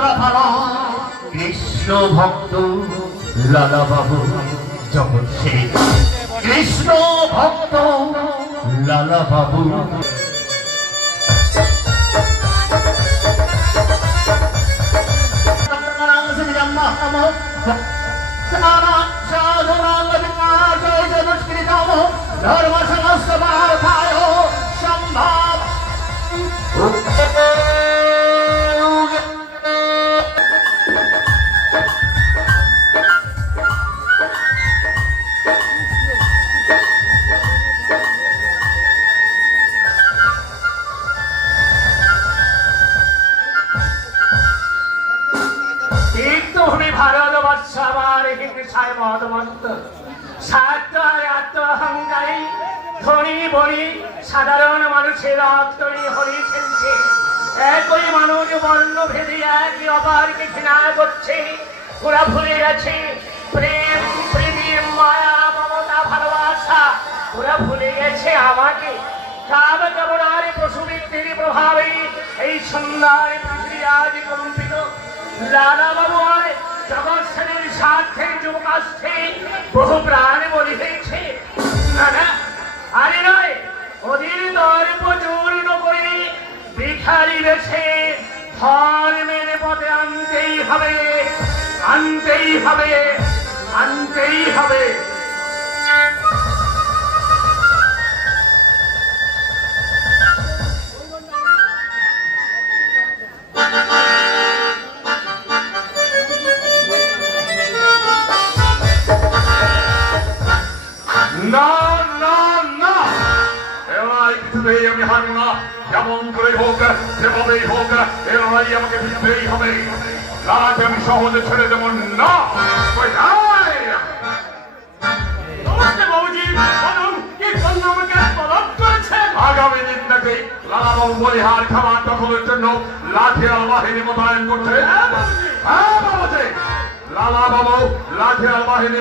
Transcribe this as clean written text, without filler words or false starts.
যাত্রা ভালো কৃষ্ণ ভক্ত লালা বাবু যখন সে কৃষ্ণ ভক্ত লালা বাবু ধর্ম সমস্ত বাধায় সম্ভব ভারতবর্ষ আমার হিংসায় মদমত্ত স্বার্থ আর আত্মহংকারী ধনী বড়ি সাধারণ মানুষের রক্তই হরি খেলছে। একই মানুষ বর্ণ ভেদে একে অপরকে ঘৃণা করছে। ওরা ভুলে গেছে প্রেম প্রেম মায়া মমতা ভালোবাসা। ওরা ভুলে গেছে আমাকে। কাম কামনার পশুবৃত্তির প্রভাবে এই সুন্দর পৃথিবী আজ কম্পিত। লালা বাবু জগৎ শ্রেণীর স্বার্থের যুবকাস্থে বহু প্রাণ বলি হয়েছে। না না আরে নয়, ওদের দর্প চূর্ণ করে ভিখারি বেছে ধর্মের পথে আনতেই হবে, আনতেই হবে, আনতেই হবে। আমি হারব না, যেমন করে হোক যেভাবেই হোক এরাই আমাকে দিতেই হবে। লালাকে আমি সহজে ছেড়ে দেব না। আগামী দিন থেকে লালা বাবু বলিহার খাবার দখলের জন্য লাঠিয়াল বাহিনী মোতায়েন করছে। লালা বাবু লাঠিয়াল বাহিনী